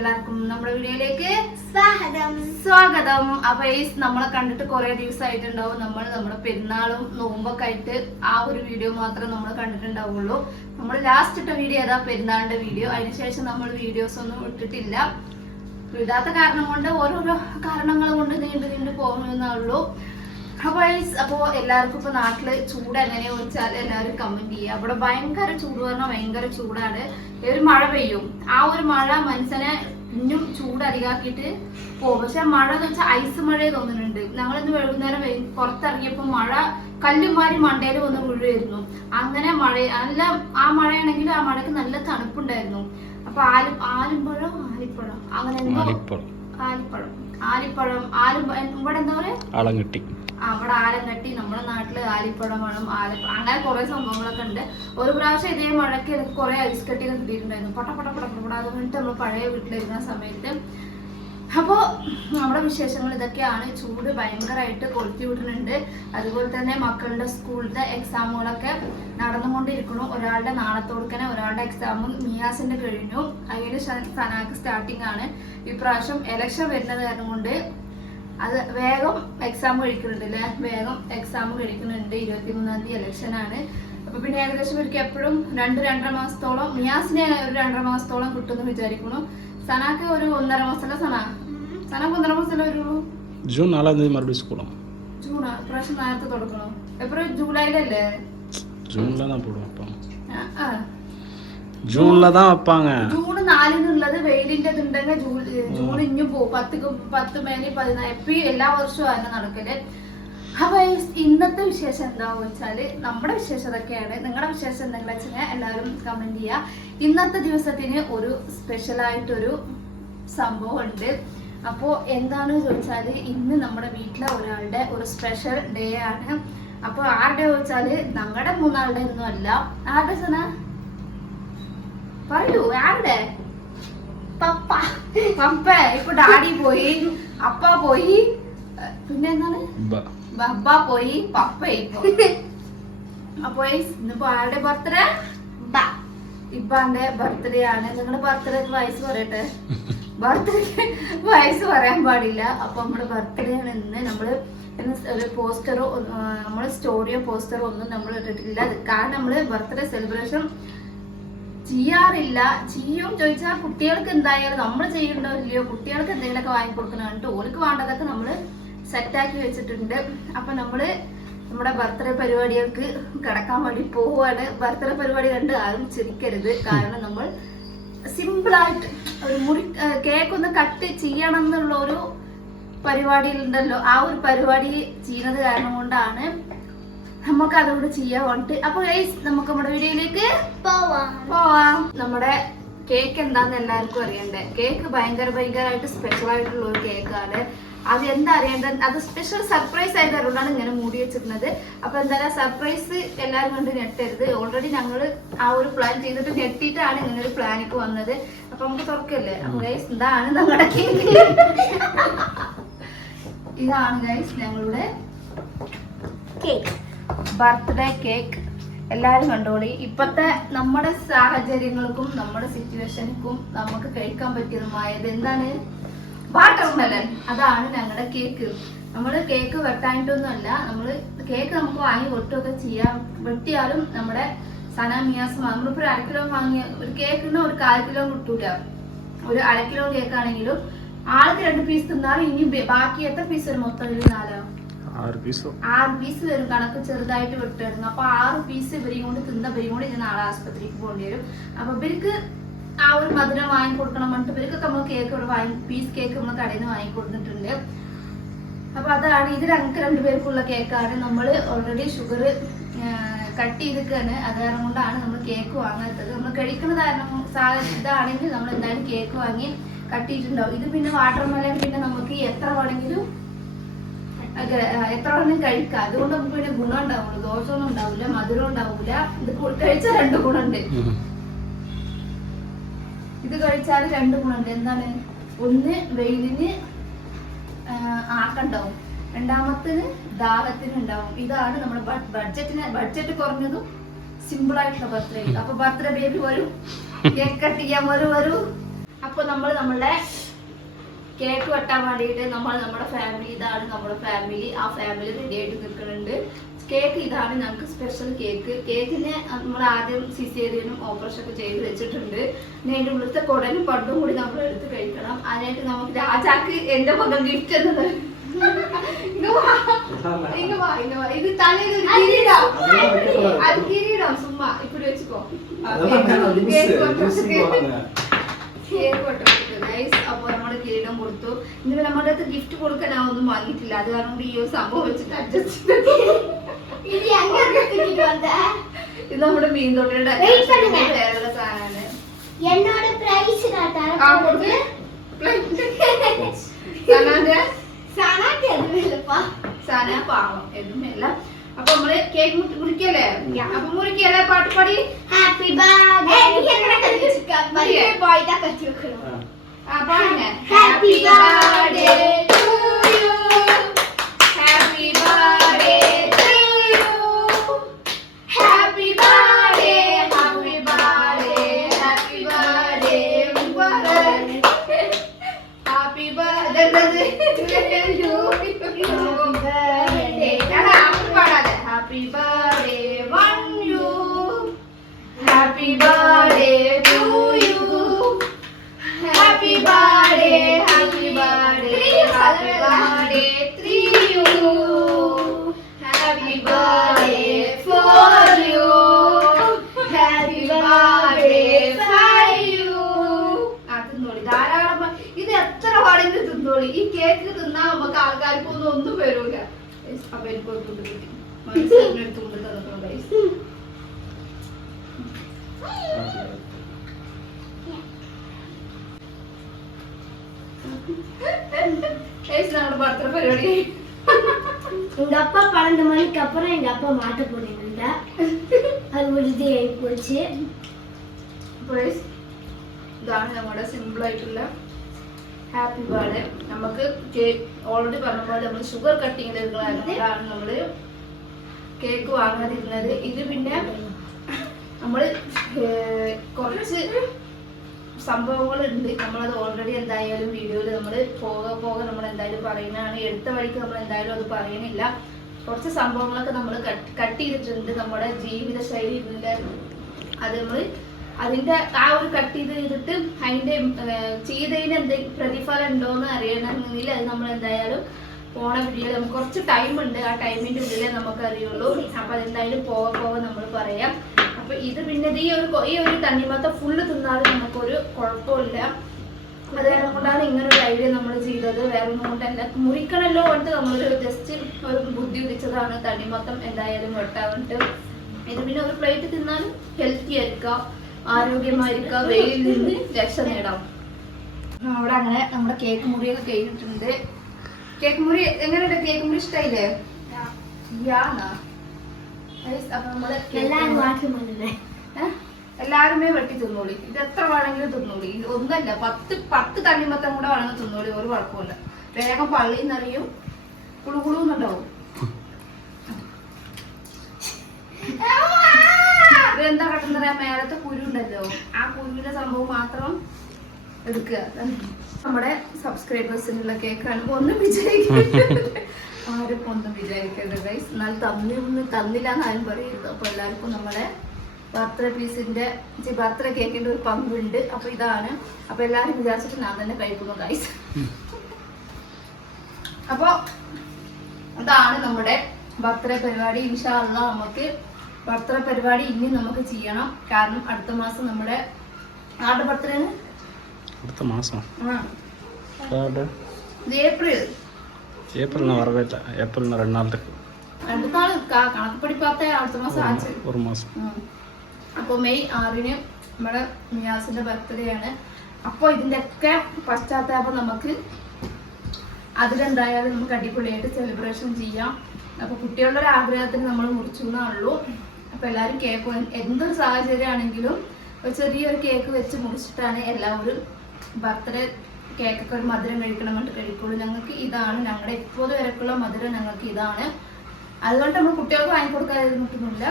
എല്ലാവർക്കും നമ്മുടെ വീഡിയോയിലേക്ക് സ്വാഗതം. അപ്പൊ നമ്മളെ കണ്ടിട്ട് കുറെ ദിവസമായിട്ടുണ്ടാവും. നമ്മുടെ പെരുന്നാളും നോമ്പൊക്കെ ആയിട്ട് ആ ഒരു വീഡിയോ മാത്രമേ നമ്മൾ കണ്ടിട്ടുണ്ടാവുള്ളൂ. നമ്മൾ ലാസ്റ്റ് ഇട്ട വീഡിയോ ഏതാ പെരുന്നാളിന്റെ വീഡിയോ. അതിനുശേഷം നമ്മൾ വീഡിയോസ് ഒന്നും ഇട്ടിട്ടില്ല. ഇടാത്ത കാരണം കൊണ്ട് ഓരോരോ കാരണങ്ങൾ കൊണ്ട് നീണ്ടു പോകുന്നുള്ളൂ. അപ്പോ എല്ലാവർക്കും ഇപ്പൊ നാട്ടില് ചൂട് എങ്ങനെയാ വെച്ചാൽ എല്ലാവരും കമന്റ് ചെയ്യുക. അവിടെ ഭയങ്കര ചൂട് പറഞ്ഞാൽ ഭയങ്കര ചൂടാണ്. ഒരു മഴ പെയ്യും, ആ ഒരു മഴ മനുഷ്യനെ ഇന്നും ചൂട് അധികമാക്കിയിട്ട് പോകും. പക്ഷെ മഴ എന്ന് വെച്ചാൽ ഐസ് മഴ തോന്നുന്നുണ്ട്. ഞങ്ങളിന്ന് വൈകുന്നേരം പുറത്തിറങ്ങിയപ്പോ മഴ കല്ലുമാരി മണ്ടയിൽ വന്ന് വീഴുമായിരുന്നു. അങ്ങനെ മഴ നല്ല ആ മഴയാണെങ്കിൽ ആ മഴക്ക് നല്ല തണുപ്പുണ്ടായിരുന്നു. അപ്പൊ ആലിപ്പഴം അങ്ങനെ ഇവിടെ എന്താ പറയാ ആലങ്കട്ടി. അവിടെ ആലങ്കട്ടി, നമ്മുടെ നാട്ടില് ആലിപ്പഴം വേണം, അങ്ങനെ കുറെ സംഭവങ്ങളൊക്കെ ഉണ്ട്. ഒരു പ്രാവശ്യം ഇതേ മഴയ്ക്ക് എനിക്ക് കുറെ ഐസ് കട്ടികൾ കിട്ടിയിട്ടുണ്ടായിരുന്നു. പടപട അത് വേണ്ടിട്ട് നമ്മൾ പഴയ വീട്ടിലിരുന്ന സമയത്ത്. അപ്പോ നമ്മുടെ വിശേഷങ്ങൾ ഇതൊക്കെയാണ്. ചൂട് ഭയങ്കരമായിട്ട് കൊളുത്തി വിടുന്നുണ്ട്. അതുപോലെ തന്നെ മക്കളുടെ സ്കൂളിലെ എക്സാമുകളൊക്കെ നടന്നുകൊണ്ടിരിക്കുന്നു. ഒരാളുടെ നാളത്തോടുക്കനെ ഒരാളുടെ എക്സാം മിയാസിന്റെ കഴിഞ്ഞു. അതിന് സനാക്ക് സ്റ്റാർട്ടിങ് ആണ്. ഇപ്രാവശ്യം ഇലക്ഷൻ വരുന്നത് കാരണം കൊണ്ട് അത് വേഗം എക്സാം കഴിക്കുന്നുണ്ട് അല്ലേ. വേഗം എക്സാം കഴിക്കുന്നുണ്ട്. 23-ാം തീയതി ഇലക്ഷൻ ആണ്. അപ്പൊ പിന്നെ ഏകദേശം ഇവർക്ക് എപ്പോഴും 2-2.5 മാസത്തോളം, മിയാസിനെ ഒരു 2.5 മാസത്തോളം കിട്ടുമെന്ന് വിചാരിക്കുന്നു. സനാക്ക് ഒരു 1.5 മാസമല്ല. സനാക്ക് 1.5 മാസമല്ലേ വരുള്ളൂ. ജൂൺ 4-ാം തീയതി മറുപടി സ്കൂളാണ്. ജൂണാ? ഇപ്രാവശ്യം നേരത്തെ തുടങ്ങണോ? എപ്പോഴും ജൂലൈയിലല്ലേ? ജൂണിലാണ് പോടും. ജൂണിലതാ വെപ്പാങ്ങ. ജൂൺ 4-നുള്ളത് വെയിലിന്റെ ഇതുണ്ടെങ്കിൽ ജൂൺ ഇഞ്ഞും പോകും. 10 മേനി 14 എപ്പോഴും എല്ലാ വർഷവും അതിനെ നടക്കല്. അപ്പൊ ഇന്നത്തെ വിശേഷം എന്താന്ന് വെച്ചാല് നമ്മുടെ വിശേഷം ഇതൊക്കെയാണ്. നിങ്ങളുടെ വിശേഷം എന്തെങ്കിലും വെച്ചാൽ എല്ലാവരും കമന്റ് ചെയ്യുക. ഇന്നത്തെ ദിവസത്തിന് ഒരു സ്പെഷ്യലായിട്ടൊരു സംഭവം ഉണ്ട്. അപ്പോ എന്താണെന്ന് ചോദിച്ചാല് ഇന്ന് നമ്മുടെ വീട്ടിലെ ഒരാളുടെ ഒരു സ്പെഷ്യൽ ഡേ ആണ്. അപ്പൊ ആരുടെ ചോദിച്ചാല് ഞങ്ങളുടെ 3 ഒന്നും അല്ല. ആരുടെ സന പറയൂ, ആരുടെ? പപ്പ ഇപ്പൊ ഡാഡി പോയി, അപ്പ പോയി, പിന്നെ എന്താണ് ബബ്ബ പോയി, പപ്പ ഇപ്പൊ. അപ്പൊ ഇന്നിപ്പോ ആരുടെ ബർത്ത്ഡേ? ഇപ്പാന്റെ ബർത്ത്ഡേ ആണ്. നിങ്ങളുടെ ബർത്ത്ഡേക്ക് വയസ്സ് പറയട്ടെ. ബർത്ത്ഡേക്ക് വയസ്സ് പറയാൻ പാടില്ല. അപ്പൊ നമ്മുടെ ബർത്ത്ഡേ ആണ് ഇന്ന്. നമ്മള് ഒരു പോസ്റ്ററോ നമ്മള് സ്റ്റോറിയോ പോസ്റ്ററോ ഒന്നും നമ്മൾ ഇട്ടിട്ടില്ല. കാരണം നമ്മള് ബർത്ത്ഡേ സെലിബ്രേഷൻ ചെയ്യാറില്ല. ചെയ്യും ചോദിച്ചാൽ കുട്ടികൾക്ക് എന്തായാലും നമ്മൾ ചെയ്യണ്ടോ ഇല്ലയോ, കുട്ടികൾക്ക് എന്തെങ്കിലുമൊക്കെ വാങ്ങിക്കൊടുക്കണുണ്ട്. ഓർക്ക് വേണ്ടതൊക്കെ നമ്മള് സെറ്റാക്കി വെച്ചിട്ടുണ്ട്. അപ്പൊ നമ്മള് നമ്മുടെ ബർത്ത്ഡേ പരിപാടികൾക്ക് കിടക്കാൻ വേണ്ടി പോവുകയാണ്. ബർത്ത്ഡേ പരിപാടി കണ്ട് ആരും ചിരിക്കരുത്. കാരണം നമ്മൾ സിമ്പിളായിട്ട് ഒരു കേക്ക് ഒന്ന് കട്ട് ചെയ്യണം എന്നുള്ള ഒരു പരിപാടിയിലുണ്ടല്ലോ, ആ ഒരു പരിപാടി ചെയ്യുന്നത് കാരണം കൊണ്ടാണ് നമുക്ക് അതുകൊണ്ട് ചെയ്യാൻ വേണ്ടിട്ട്. അപ്പൊ ഗൈസ് നമുക്ക് നമ്മുടെ വീഡിയോയിലേക്ക് പോവാം. നമ്മുടെ കേക്ക് എന്താന്ന് എല്ലാവർക്കും അറിയണ്ടേ. കേക്ക് ഭയങ്കരമായിട്ട് സ്പെഷ്യൽ ആയിട്ടുള്ള ഒരു കേക്കാണ്. അത് എന്താ അറിയേണ്ടത്, അത് സ്പെഷ്യൽ സർപ്രൈസ് ആയിട്ട് അതുകൊണ്ടാണ് ഇങ്ങനെ മൂടി വെച്ചിരുന്നത്. അപ്പൊ എന്തായാലും സർപ്രൈസ് എല്ലാവരും കൊണ്ട് ഞെട്ടരുത്. ഓൾറെഡി ഞങ്ങള് ആ ഒരു പ്ലാൻ ചെയ്തിട്ട് ഞെട്ടിയിട്ടാണ് ഇങ്ങനെ ഒരു പ്ലാനിക്ക് വന്നത്. അപ്പൊ നമുക്ക് തുറക്കല്ലേ. അപ്പൊ ഗൈസ് ഇതാണ് നമ്മുടെ കേക്ക്. ഇതാണ് ഗൈസ് ഞങ്ങളുടെ കേക്ക്, ബർത്ത്ഡേ കേക്ക്. എല്ലാവരും കണ്ടോളി. ഇപ്പത്തെ നമ്മുടെ സാഹചര്യങ്ങൾക്കും നമ്മുടെ സിറ്റുവേഷനും നമുക്ക് കഴിക്കാൻ പറ്റിയതുമായത് എന്താണ്? വാട്ടർമെലൺ. അതാണ് ഞങ്ങളുടെ കേക്ക്. നമ്മള് കേക്ക് വെട്ടാനിട്ടൊന്നുമല്ല. നമ്മള് കേക്ക് നമുക്ക് വാങ്ങി വെട്ടുകയൊക്കെ ചെയ്യാം. വെട്ടിയാലും നമ്മുടെ സനാമിയാസ് നമ്മളിപ്പോ 1/2 കിലോ വാങ്ങിയ ഒരു കേക്കിന് ഒരു 1/4 കിലോ കിട്ടൂല. ഒരു 1/2 കിലോ കേക്ക് ആണെങ്കിലും ആൾക്ക് 2 പീസ് തിന്നാലും ഇനി ബാക്കി എത്ര പീസ് വരും? മൊത്തം 6 പീസ് വരും. കണക്ക് ചെറുതായിട്ട് വെട്ടിടുന്നു. അപ്പൊ 6 പീസ് ഇവരെയും കൊണ്ട് ഇവരെയും കൊണ്ട് ഇനി നാളെ ആശുപത്രിക്ക് പോകേണ്ടി വരും. അപ്പൊ ഇവർക്ക് ആ ഒരു മധുരം വാങ്ങിക്കൊടുക്കണം പറഞ്ഞിട്ട് ഇവർക്കൊക്കെ നമ്മൾ കേക്ക് ഇവിടെ പീസ് കേക്ക് നമ്മൾ കടയിൽ നിന്ന് വാങ്ങിക്കൊടുത്തിട്ടുണ്ട്. അപ്പൊ അതാണ് ഇത്. ഞങ്ങൾക്ക് 2 പേർക്കുള്ള കേക്കാണ്. നമ്മൾ ഓൾറെഡി ഷുഗർ കട്ട് ചെയ്തിട്ടാണ്. അത് കാരണം കൊണ്ടാണ് നമ്മൾ കേക്ക് വാങ്ങാത്തത്. നമ്മൾ കഴിക്കുന്ന കാരണം ഇതാണെങ്കിൽ നമ്മൾ എന്തായാലും കേക്ക് വാങ്ങി കട്ട് ചെയ്തിട്ടുണ്ടാവും. ഇത് പിന്നെ വാട്ടർമെലൺ പിന്നെ നമുക്ക് എത്ര വേണമെങ്കിലും കഴിക്കാം. അതുകൊണ്ട് നമുക്ക് പിന്നെ ഗുണം ഉണ്ടാവുള്ളൂ, ദോഷമൊന്നും ഉണ്ടാവില്ല, മധുരം ഉണ്ടാവില്ല. ഇത് കഴിച്ചാൽ 2 ഗുണമുണ്ട്. ഇത് കഴിച്ചാൽ 2 ഗുണമുണ്ട്. എന്താണ്? ഒന്ന് വെയിലിന് ആക്കണ്ടാവും, രണ്ടാമത്തിന് ദാഹത്തിന് ഉണ്ടാവും. ഇതാണ് നമ്മുടെ ബഡ്ജറ്റ് കുറഞ്ഞതും സിമ്പിൾ ആയിട്ടുള്ള ബർത്ത്ഡേ. അപ്പൊ ബർത്ത്ഡേ ബേബി വരൂ, കേക്ക് കട്ട് ചെയ്യാൻ വരൂ. അപ്പൊ നമ്മളുടെ കേക്ക് വെട്ടാൻ വേണ്ടിയിട്ട് നമ്മുടെ ഫാമിലി, ഇതാണ് നമ്മുടെ ഫാമിലി. ആ ഫാമിലി റെഡി ആയിട്ട് നിൽക്കുന്നുണ്ട്. കേക്ക് ഇതാണ് ഞങ്ങൾക്ക് സ്പെഷ്യൽ കേക്ക്. കേക്കിന് നമ്മൾ ആദ്യം സിസേറിയനും ഓപ്പറേഷൻ ഒക്കെ ചെയ്ത് വെച്ചിട്ടുണ്ട്. ഇനി അതിൻ്റെ ഉള്ളിലത്തെ കുടലും പണ്ടും കൂടി നമ്മൾ എടുത്ത് കഴിക്കണം. അതിനായിട്ട് നമുക്ക് രാജാക്ക് എന്റെ മകൻ ഗിഫ്റ്റ് എന്നത് ഇത് തലയിൽ ഒരു കിരീടം, അത് കിരീടം സുമ്മാ ഇപ്പിടി വെച്ചിക്കോ. അപ്പൊ നമ്മുടെ കിരീടം കൊടുത്തു. ഇന്ന് നമ്മുടെ അടുത്ത് ഗിഫ്റ്റ് കൊടുക്കാൻ ഞാൻ ഒന്നും വാങ്ങിയിട്ടില്ല. അത് കാരണം ഈ ഒരു സംഭവം വെച്ചിട്ട് അഡ്ജസ്റ്റ്. ഇത് നമ്മുടെ മീൻ തൊട്ടിയുടെ വേറെ സാധനമാണ്. എന്നോട് പ്രൈസ് സാന പാവം എന്നുമല്ല. അപ്പൊ നമ്മള് കേക്ക് മുറിക്കല്ലേ? അപ്പൊ മുറിക്കല്ലേ? പാട്ട് പാടി happy birthday. Happy birthday to you, happy birthday to you, happy birthday, happy birthday, happy birthday, happy birthday to you. Happy birthday one you, happy birthday to you, happy birthday, happy birthday, happy birthday three you, happy birthday for you, happy birthday for you. തിന്നോളി ധാരാളം. ഇത് എത്ര പാടെങ്കിലും തിന്നോളി. ഈ cake തിന്നാ നമുക്ക് ആൾക്കാർക്ക് ഒന്നും വരൂല. അപ്പൊ എനിക്ക് കിട്ടി നമ്മുടെ ബർത്ത്ഡേ പരിപാടി. எங்க அப்பா 12 மணிக்கு அப்புறம் எங்க அப்பா மாட்ட போறீங்க. அது முடிஞ்சு போச்சு. ഇതാണ് നമ്മുടെ സിമ്പിൾ ആയിട്ടുള്ള ഹാപ്പി ബർത്ത്ഡേ. നമുക്ക് കേക്ക് ഓൾറെഡി പറഞ്ഞ പോലെ നമ്മൾ ഷുഗർ കട്ടിങ് എടുക്കുന്നതാണ് നമ്മള് കേക്ക് വാങ്ങാതിരുന്നത്. ഇത് പിന്നെ നമ്മൾ കുറച്ച് സംഭവങ്ങളുണ്ട്. നമ്മളത് ഓൾറെഡി എന്തായാലും വീഡിയോയിൽ നമ്മൾ പോകെ നമ്മൾ എന്തായാലും പറയുന്നതാണ്. എടുത്ത വഴിക്ക് നമ്മൾ എന്തായാലും അത് പറയുന്നില്ല. കുറച്ച് സംഭവങ്ങളൊക്കെ നമ്മൾ കട്ട് ചെയ്തിട്ടുണ്ട്. നമ്മുടെ ജീവിത ശൈലിയിലെ അത് നമ്മൾ അതിന്റെ ആ ഒരു കട്ട് ചെയ്തിട്ട് അതിന്റെ ചെയ്തതിന് എന്തെങ്കിലും പ്രതിഫലം ഉണ്ടോയെന്ന് അറിയണമെങ്കിൽ അത് നമ്മൾ എന്തായാലും പോണ വീഡിയോയിൽ നമുക്ക് കുറച്ച് ടൈം ഉണ്ട്. ആ ടൈമിന്റെ ഉള്ളിലേ നമുക്ക് അറിയുള്ളൂ. അപ്പൊ അതെന്തായാലും പോകെ നമ്മൾ പറയാം. അപ്പൊ ഇത് പിന്നെ ഈ ഒരു തണ്ണിമത്ത ഫുള്ള് തിന്നാലും നമുക്കൊരു കുഴപ്പമില്ല. അത് കൊണ്ടാണ് ഇങ്ങനെ ഒരു ഐഡിയ നമ്മൾ ചെയ്തത്. വേറെ ഒന്നും കൊണ്ടല്ല, മുറിക്കണല്ലോ കൊണ്ട് നമ്മളൊരു ജസ്റ്റ് ഒരു ബുദ്ധി ഉദിച്ചതാണ് തണ്ണിമത്തം എന്തായാലും വെട്ടാറുണ്ട്. ഇത് പിന്നെ ഒരു പ്ലേറ്റ് തിന്നാലും ഹെൽത്തി ആയിരിക്കാം, ആരോഗ്യമായിരിക്കാം, വെയിലിൽ നിന്ന് രക്ഷ നേടാം. അവിടെ അങ്ങനെ നമ്മുടെ കേക്ക് മുറിയൊക്കെ കഴിഞ്ഞിട്ടുണ്ട്. കേക്ക് മുറി എങ്ങനെയുണ്ട്? കേക്ക് മുറി ഇഷ്ടായില്ലേ? അപ്പൊ നമ്മള് എല്ലാരുമേ വെട്ടി തിന്നോളി. ഇത് എത്ര വേണമെങ്കിലും തിന്നോളി. ഒന്നല്ല 10 തണ്ണിമത്തം കൂടെ വേണമെങ്കിൽ തിന്നോളി, ഒരു കുഴപ്പമില്ല. വേഗം പള്ളിന്നറിയും, കുളുകുളുന്നുണ്ടാവും. ഇതെന്താ കട്ടുന്ന മേലത്തെ കുരു ഉണ്ടല്ലോ, ആ കുരുവിന്റെ സംഭവം മാത്രം എടുക്കുക. നമ്മുടെ സബ്സ്ക്രൈബേഴ്സിനുള്ള കേക്കാണ്. ഒന്നും വിചാരിക്കരുത്, ആരും ഒന്നും വിചാരിക്കരുത് ഗൈസ്. എന്നാൽ തന്നില്ല എന്നാലും പറയരുത്. അപ്പൊ എല്ലാവർക്കും നമ്മുടെ ബർത്ത്ഡേ കേക്കിന്റെ ഒരു പങ്കുണ്ട്. അപ്പൊ ഇതാണ്. അപ്പൊ എല്ലാരും വിചാരിച്ചിട്ട് ഞാൻ തന്നെ കഴിക്കുന്നു ഗൈസ്. അപ്പൊ അതാണ് നമ്മുടെ ബർത്ത്ഡേ പരിപാടി. ഇൻഷാ അല്ലാഹ് നമുക്ക് ബർത്ത്ഡേ പരിപാടി ഇനി നമുക്ക് ചെയ്യണം. കാരണം അടുത്ത മാസം നമ്മുടെ ആരുടെ ബർത്ത്ഡേ ആണ്? അടുത്ത മാസം ഏപ്രിലിന് வரவேல. ஏப்ரல் 2 நாளுக்கு ரெண்டு நாள் கணக்குப்படி பார்த்தா அடுத்த மாസം ആச்சு. ഒരു മാസം. അപ്പോൾ മെയ് 6 നമ്മുടെ മിയാസിന്റെ ബർത്ത്ഡേ ആണ്. അപ്പോൾ ഇതിന്റെ ഒക്കെ പശ്ചാത്താപം നമുക്ക് അതിലെന്തായാലും നമുക്ക് അടിപൊളിയായിട്ട് സെലിബ്രേഷൻ ചെയ്യാം. അപ്പോൾ കുട്ടികളുടെ ഒരു ആഗ്രഹത്തിന് നമ്മൾ മുറിച്ചു എന്നാണുള്ളൂ. അപ്പോൾ എല്ലാവരും കേക്ക് എന്തൊരു സാഹചര്യമാണെങ്കിലും ഒരു ചെറിയൊരു കേക്ക് വെച്ച് മുറിച്ചിട്ടാണ് എല്ലാവരും ബർത്ത്ഡേ കേക്കൊക്കെ ഒരു മധുരം കഴിക്കണം എന്നിട്ട് കഴിക്കുള്ളൂ. ഞങ്ങൾക്ക് ഇതാണ് ഞങ്ങളുടെ ഇപ്പോഴും വരെക്കുള്ള മധുരം, ഞങ്ങൾക്ക് ഇതാണ്. അതുകൊണ്ട് നമ്മൾ കുട്ടികൾക്ക് വാങ്ങിക്കൊടുക്കാതിരുന്നിട്ടൊന്നുമില്ല.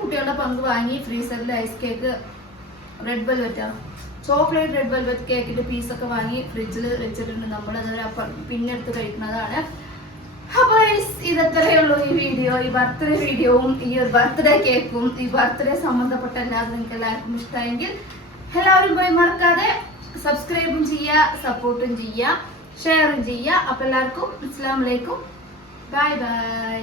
കുട്ടികളുടെ പങ്ക് വാങ്ങി ഫ്രീസറിൽ ഐസ് കേക്ക്, റെഡ് വെൽവെറ്റാ, ചോക്ലേറ്റ് റെഡ് വെൽവെറ്റ് കേക്കിന്റെ പീസൊക്കെ വാങ്ങി ഫ്രിഡ്ജിൽ വെച്ചിട്ടുണ്ട്. നമ്മളത് പിന്നെ എടുത്ത് കഴിക്കുന്നതാണ്. അപ്പൊ ഇതത്രയേ ഉള്ളൂ ഈ വീഡിയോ. ഈ ബർത്ത്ഡേ വീഡിയോവും ഈ ഒരു ബർത്ത്ഡേ കേക്കും ഈ ബർത്ത്ഡേ സംബന്ധപ്പെട്ട എല്ലാവരും നിങ്ങൾക്ക് എല്ലാവർക്കും ഇഷ്ടമായെങ്കിൽ എല്ലാവരും പോയി മറക്കാതെ സബ്സ്ക്രൈബും ചെയ്യുക, സപ്പോർട്ടും ചെയ്യുക, ഷെയറും ചെയ്യുക. അപ്പൊ എല്ലാവർക്കും അസ്സലാമു അലൈക്കും, ബൈ ബൈ.